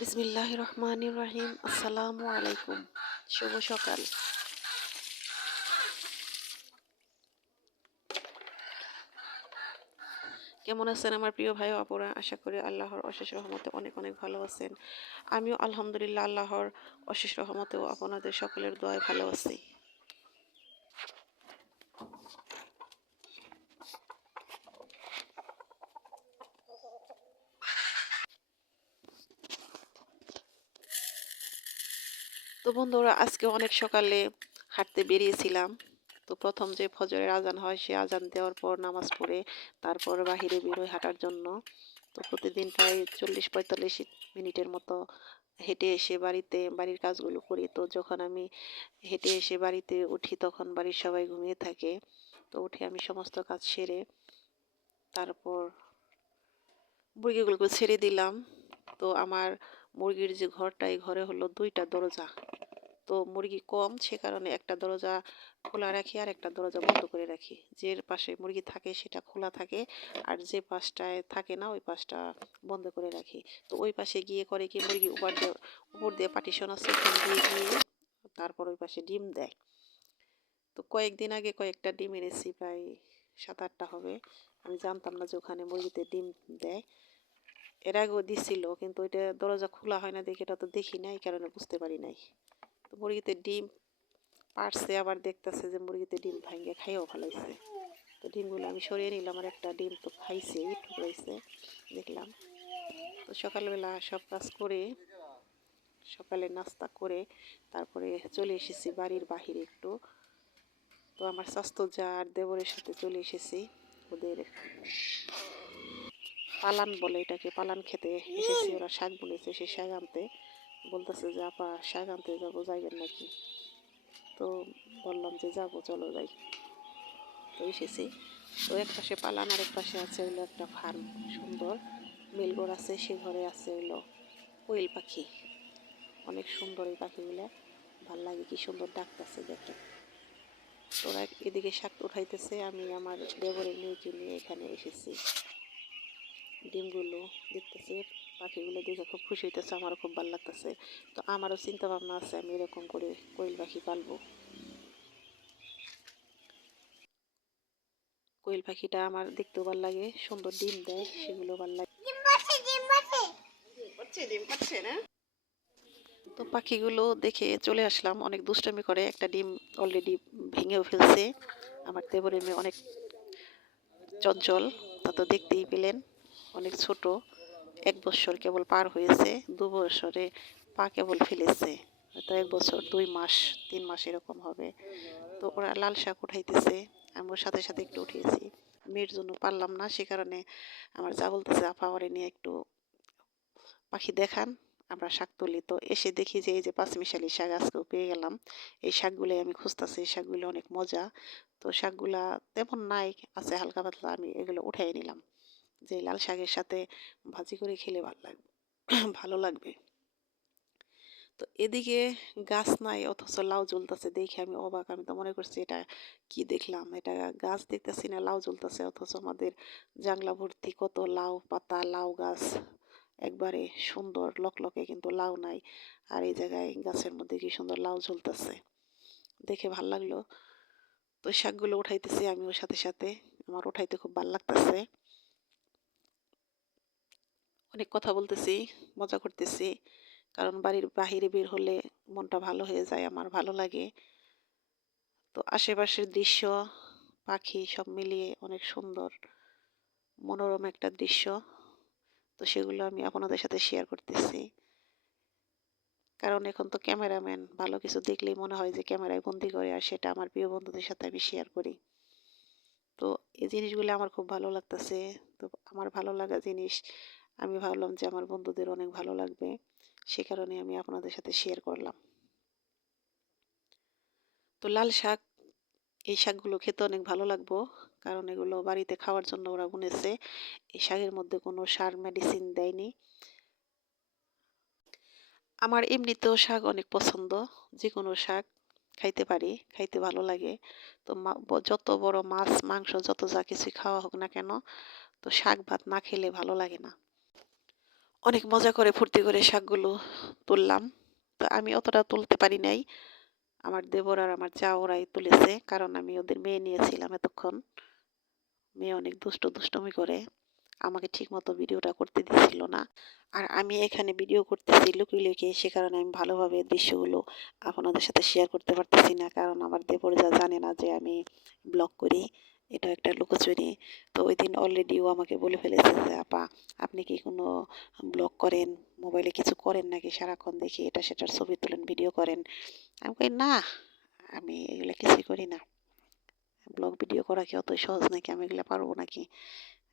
বিসমিল্লাহ রহমান রহিম। আসসালামু আলাইকুম। শুভ সকাল। কেমন আছেন আমার প্রিয় ভাই অপরা আশা করি আল্লাহর অশেষ রহমতে অনেক অনেক ভালো আছেন। আমিও আলহামদুলিল্লাহ আল্লাহর অশেষ রহমতেও আপনাদের সকলের দোয়ায় ভালো আছি। তো বন্ধুরা, আজকে অনেক সকালে হাঁটতে বেরিয়েছিলাম। তো প্রথম যে ফজরের আজান হয়, সে আজান দেওয়ার পর নামাজ পড়ে, তারপর বাহিরে বেরোয় হাঁটার জন্য। তো প্রতিদিন প্রায় চল্লিশ পঁয়তাল্লিশ মিনিটের মতো হেঁটে এসে বাড়িতে, বাড়ির কাজগুলো করি। তো যখন আমি হেঁটে এসে বাড়িতে উঠি, তখন বাড়ির সবাই ঘুমিয়ে থাকে। তো উঠে আমি সমস্ত কাজ সেরে, তারপর মুরগিগুলোকে ছেড়ে দিলাম। তো আমার মুরগির যে ঘরটা, এই ঘরে হলো দুইটা দরজা। তো মুরগি কম, সে কারণে একটা দরজা খোলা রাখি আর একটা দরজা বন্ধ করে রাখি। যে পাশে মুরগি থাকে সেটা খোলা থাকে আর যে পাশটায় থাকে না, ওই পাশটা বন্ধ করে রাখি। তো ওই পাশে গিয়ে করে কি মুরগি উপর দিয়ে উপর দিয়ে পার্টিশন আছে দিয়ে গিয়ে তারপর ওই পাশে ডিম দেয়। তো কয়েকদিন আগে কয়েকটা ডিম এনেছি, প্রায় সাত আটটা হবে। আমি জানতাম না যে ওখানে মুরগিতে ডিম দেয়। এর আগেও দিছিল, কিন্তু ওইটা দরজা খোলা হয় না দেখে এটা তো দেখি নাই কারণে বুঝতে পারি নাই। তো মুরগিতে ডিম পারছে, আবার দেখতেছে যে মুরগিতে ডিম ভাঙ্গে খাইও ফেলাইছে। তো ডিমগুলো আমি সরিয়ে নিলাম, আর একটা ডিম তো খাইছে ঠুকরাইছে, দেখলাম। তো সকালবেলা সব কাজ করে, সকালে নাস্তা করে, তারপরে চলে এসেছি বাড়ির বাহিরে একটু। তো আমার স্বাস্থ্য যা আর দেবরের সাথে চলে এসেছি, ওদের পালান বলে এটাকে পালান খেতে এসেছি, ওরা শাক বলেছে সে শাক আনতে। বলতেছে যে, আপা, শাক আনতে যাব, যাইবেন নাকি? তো বললাম যে, যাব, চলো যাই। তো এসেছি। তো এক পাশে পালান আর এক পাশে আছে হইল একটা ফার্ম সুন্দর। মেলগোর আছে, সে ঘরে আছে হইল কোয়েল পাখি। অনেক সুন্দর এই পাখিগুলো। ভালো লাগে, কি সুন্দর ডাকতেছে দেখে। তোরা এদিকে শাক উঠাইতেছে, আমি আমার দেবরের মেয়েকে নিয়ে এখানে এসেছি। ডিমগুলো দেখতেছে পাখিগুলো দেখে খুব খুশি হইতেছে আমারও খুব ভালো লাগতেছে। তো আমারও চিন্তা ভাবনা আছে আমি এরকম করে কোয়েল পাখি পালবো। কোয়েল পাখিটা আমার দেখতেও ভালো লাগে সুন্দর ডিম দেয় সেগুলো ভালো লাগে। তো পাখিগুলো দেখে চলে আসলাম অনেক দুষ্টামি করে একটা ডিম অলরেডি ভেঙেও ফেলছে। আমার দেবরের মেয়ে অনেক চঞ্চল তা তো দেখতেই পেলেন অনেক ছোট। এক বছর কেবল পার হয়েছে, দু বছরে পা কেবল ফেলেছে। হয়তো এক বছর, দুই মাস, তিন মাস এরকম হবে। তো ওরা লাল শাক উঠাইতেছে আমি ওর সাথে সাথে একটু উঠিয়েছি। মেয়ের জন্য পারলাম না, সে কারণে আমার যা বলতেছে, আপা ওরে নিয়ে একটু পাখি দেখান, আমরা শাক তুলি। তো এসে দেখি যে এই যে পাঁচমিশালি শাক আজকেও পেয়ে গেলাম। এই শাকগুলোই আমি খুঁজতেছি, এই শাকগুলো অনেক মজা। তো শাকগুলা তেমন নাই, আছে হালকা পাতলা, আমি এগুলো উঠাই নিলাম। যে লাল শাকের সাথে ভাজি করে খেলে ভালো লাগবে ভালো লাগবে। তো এদিকে গাছ নাই, অথচ লাউ জ্বলতেছে দেখে আমি অবাক। আমি তো মনে করছি, এটা কি দেখলাম? এটা গাছ দেখতেছি না, লাউ জ্বলতেছে, অথচ আমাদের জাংলা ভর্তি কত লাউ পাতা, লাউ গাছ। একবারে সুন্দর, লকলকে কিন্তু লাউ নাই। আর এই জায়গায় গাছের মধ্যে কি সুন্দর লাউ জ্বলতেছে। দেখে ভালো লাগল। তো শাকগুলো উঠাইতেছি আমি ওর সাথে সাথে। আমার উঠাইতে খুব ভালো লাগতেছে। অনেক কথা বলতেছি, মজা করতেছি। কারণ বাড়ির বাহিরে বের হলে মনটা ভালো হয়ে যায়, আমার ভালো লাগে। তো আশেপাশের দৃশ্য, পাখি সব মিলিয়ে অনেক সুন্দর, মনোরম একটা দৃশ্য। তো সেগুলো আমি আপনাদের সাথে শেয়ার করতেছি। কারণ এখন তো ক্যামেরাম্যান, ভালো কিছু দেখলেই মনে হয় যে ক্যামেরায় বন্দি করে, আর সেটা আমার প্রিয় বন্ধুদের সাথে আমি শেয়ার করি। তো এই জিনিসগুলো আমার খুব ভালো লাগতেছে। তো আমার ভালো লাগা জিনিস আমি ভাবলাম যে আমার বন্ধুদের অনেক ভালো লাগবে, সে কারণে আমি আপনাদের সাথে শেয়ার করলাম। তো লাল শাক, এই শাকগুলো খেতে অনেক ভালো লাগবো, কারণ এগুলো বাড়িতে খাওয়ার জন্য ওরা বুনেছে। এই শাকের মধ্যে কোনো সার মেডিসিন দেয়নি। আমার এমনিতেও শাক অনেক পছন্দ, যে কোনো শাক খাইতে পারি, খাইতে ভালো লাগে। তো যত বড় মাছ, মাংস, যত যা কিছু খাওয়া হোক না কেন, তো শাক ভাত না খেলে ভালো লাগে না। অনেক মজা করে ফুর্তি করে শাকগুলো তুললাম। তো আমি অতটা তুলতে পারি নাই। আমার দেবর আর আমার যা ওরাই তুলেছে, কারণ আমি ওদের মেয়ে নিয়েছিলাম এতক্ষণ। মেয়ে অনেক দুষ্ট দুষ্টমি করে, আমাকে ঠিকমতো ভিডিওটা করতে দিচ্ছিল না। আর আমি এখানে ভিডিও করতেছি লুকিয়ে লুকিয়ে সে কারণে আমি ভালোভাবে দৃশ্যগুলো আপনাদের সাথে শেয়ার করতে পারতেছি না, কারণ আমার দেবর যা জানে না যে আমি ব্লগ করি এটা একটা লুকোচুরি। তো ওই দিন অলরেডি ও আমাকে বলে ফেলেছে যে, আপা, আপনি কি কোনো ব্লগ করেন? মোবাইলে কিছু করেন নাকি? সারাক্ষণ দেখি এটা, সেটার ছবি তোলেন ভিডিও করেন। আমি কই, না, আমি এগুলো কিছুই করি না। ব্লগ ভিডিও করা কি অত সহজ নাকি? আমি এগুলো পারব নাকি?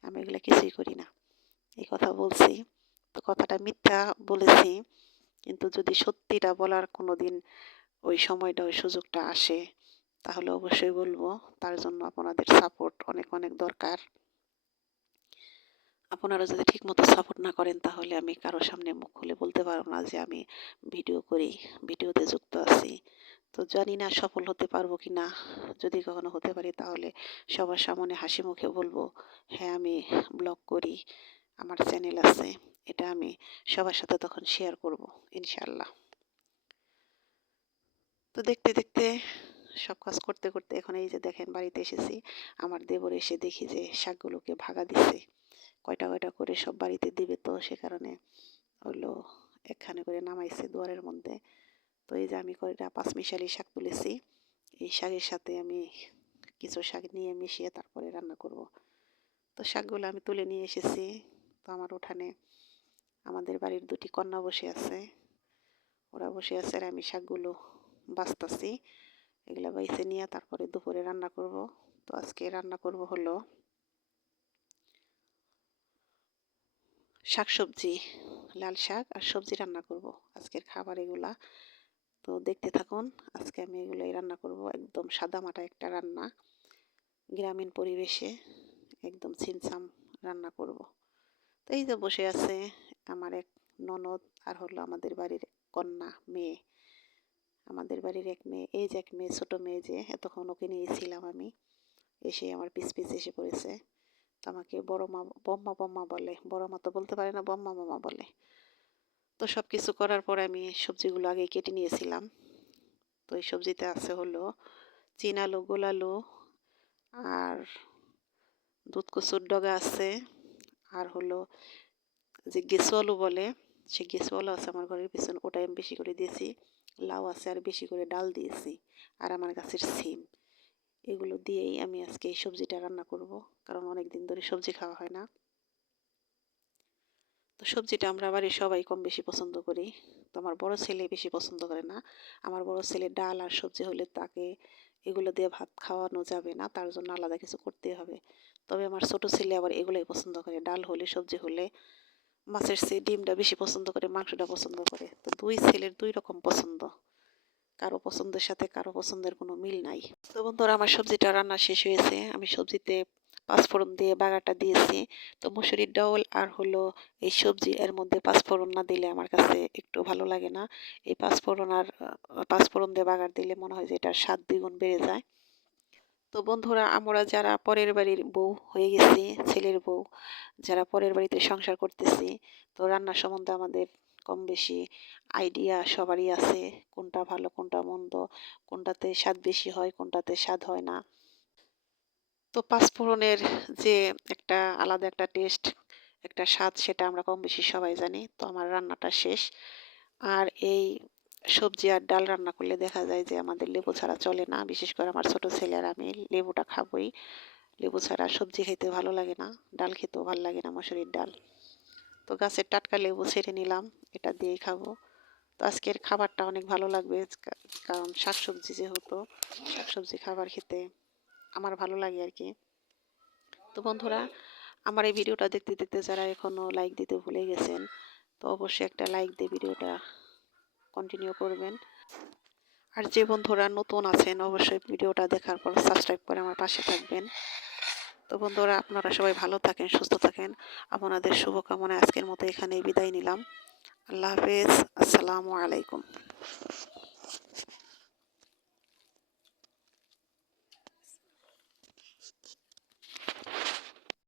আমি এগুলো কিছুই করি না। এই কথা বলছি। তো কথাটা মিথ্যা বলেছি, কিন্তু যদি সত্যিটা বলার কোনো দিন ওই সময়টা, ওই সুযোগটা আসে তাহলে অবশ্যই বলব, তার জন্য আপনাদের সাপোর্ট অনেক অনেক দরকার। আপনারা যদি ঠিকমতো সাপোর্ট না করেন, তাহলে আমি কারোর সামনে মুখ খুলে বলতে পারব না যে আমি ভিডিও করি, ভিডিওতে যুক্ত আছি। তো জানি না সফল হতে পারব কি না যদি কখনো হতে পারি তাহলে সবার সামনে হাসি মুখে বলব হ্যাঁ আমি ব্লগ করি, আমার চ্যানেল আছে, এটা আমি সবার সাথে তখন শেয়ার করব ইনশাল্লাহ তো দেখতে দেখতে সব কাজ করতে করতে এখন এই যে দেখেন বাড়িতে এসেছি, আমার দেবর এসে দেখি যে শাকগুলোকে ভাগা দিছে। কয়টা কয়টা করে সব বাড়িতে দিবে তো সে কারণে হলো একখানে করে নামাইছে দুয়ারের মধ্যে। তো এই যে আমি কয়টা পাঁচমিশালি শাক তুলেছি, এই শাকের সাথে আমি কিছু শাক নিয়ে মিশিয়ে তারপরে রান্না করব। তো শাকগুলো আমি তুলে নিয়ে এসেছি, তো আমার উঠানে আমাদের বাড়ির দুটি কন্যা বসে আছে। ওরা বসে আছে আর আমি শাকগুলো বাঁচতাছি। এগুলো বাইছে নিয়ে তারপরে দুপুরে রান্না করব। তো আজকে রান্না করব হলো শাক সবজি লাল শাক আর সবজি রান্না করব। আজকের খাবার এগুলা। তো দেখতে থাকুন, আজকে আমি এগুলোই রান্না করব। একদম সাদা মাটা একটা রান্না। গ্রামীণ পরিবেশে একদম ছিমছাম রান্না করব। তো এই যে বসে আছে আমার এক ননদ আর হলো আমাদের বাড়ির কন্যা, মেয়ে। আমাদের বাড়ির এক মেয়ে, এই যে এক মেয়ে, ছোটো মেয়ে যে, এতক্ষণ ওকে নিয়েছিলাম আমি। এসে আমার পিস পিস এসে পড়েছে। তো আমাকে বড় মা, বম্মা বম্মা বলে। বড় মা তো বলতে পারে না, বম্মা মামা বলে। তো সব কিছু করার পর আমি সবজিগুলো আগে কেটে নিয়েছিলাম। তো এই সবজিতে আছে হলো চীন আলু, গোল আলু আর দুধ কচুর ডগা আছে। আর হলো যে গেসু আলু বলে, সে গেসু আলু আছে আমার ঘরের পিছনে, ওটাই আমি বেশি করে দিয়েছি। লাউ আছে আর বেশি করে ডাল দিয়েছি, আর আমার গাছের সিম। এগুলো দিয়েই আমি আজকে এই সবজিটা রান্না করব, কারণ অনেক দিন ধরে সবজি খাওয়া হয় না। তো সবজিটা আমরা বাড়ির সবাই কম বেশি পছন্দ করি। তো আমার বড় ছেলে বেশি পছন্দ করে না। আমার বড় ছেলে ডাল আর সবজি হলে তাকে এগুলো দিয়ে ভাত খাওয়ানো যাবে না, তার জন্য আলাদা কিছু করতে হবে। তবে আমার ছোট ছেলে আবার এগুলোই পছন্দ করে। ডাল হলে, সবজি হলে মাছের চেয়ে ডিমটা বেশি পছন্দ করে, মাংসটা পছন্দ করে। তো দুই ছেলের দুই রকম পছন্দ। কারও পছন্দের সাথে, কারও পছন্দের কোনো মিল নাই। তো বন্ধুরা, আমার সবজিটা রান্না শেষ হয়েছে। আমি সবজিতে পাঁচফোড়ন দিয়ে বাগারটা দিয়েছি। তো মুসুরির ডাউল আর হলো এই সবজি, এর মধ্যে পাঁচফোড়ন না দিলে আমার কাছে একটু ভালো লাগে না। এই পাঁচফোড়ন আর পাঁচফোড়ন দিয়ে বাগার দিলে মনে হয় যে এটার স্বাদ দ্বিগুণ বেড়ে যায়। তো বন্ধুরা, আমরা যারা পরের বাড়ির বউ হয়ে গেছি, ছেলের বউ, যারা পরের বাড়িতে সংসার করতেছি, তো রান্না সম্বন্ধে আমাদের কম বেশি আইডিয়া সবারই আছে, কোনটা ভালো, কোনটা মন্দ, কোনটাতে স্বাদ বেশি হয়, কোনটাতে স্বাদ হয় না। তো পাঁচফোড়নের যে একটা আলাদা একটা টেস্ট একটা স্বাদ, সেটা আমরা কম বেশি সবাই জানি। তো আমার রান্নাটা শেষ। আর এই সবজি আর ডাল রান্না করলে দেখা যায় যে আমাদের লেবু ছাড়া চলে না। বিশেষ করে আমার ছোট ছেলে আর আমি লেবুটা খাবই। লেবু ছাড়া সবজি খেতে ভালো লাগে না, ডাল খেতেও ভালো লাগে না মশুরির ডাল। তো গাছের টাটকা লেবু ছেড়ে নিলাম, এটা দিয়েই খাব। তো আজকের খাবারটা অনেক ভালো লাগবে কারণ শাকসবজি যেহেতু, শাকসবজি খাবার খেতে আমার ভালো লাগে আর কি। তো বন্ধুরা, আমার এই ভিডিওটা দেখতে দেখতে যারা এখনও লাইক দিতে ভুলে গেছেন, তো অবশ্যই একটা লাইক দিয়ে ভিডিওটা কন্টিনিউ করবেন। আর যে বন্ধুরা নতুন আছেন, অবশ্যই ভিডিওটা দেখার পর সাবস্ক্রাইব করে আমার পাশে থাকবেন। তো বন্ধুরা, আপনারা সবাই ভালো থাকেন, সুস্থ থাকেন। আপনাদের শুভকামনা আজকের মতো এখানেই বিদায় নিলাম। আল্লাহ হাফেজ। আসসালামু আলাইকুম।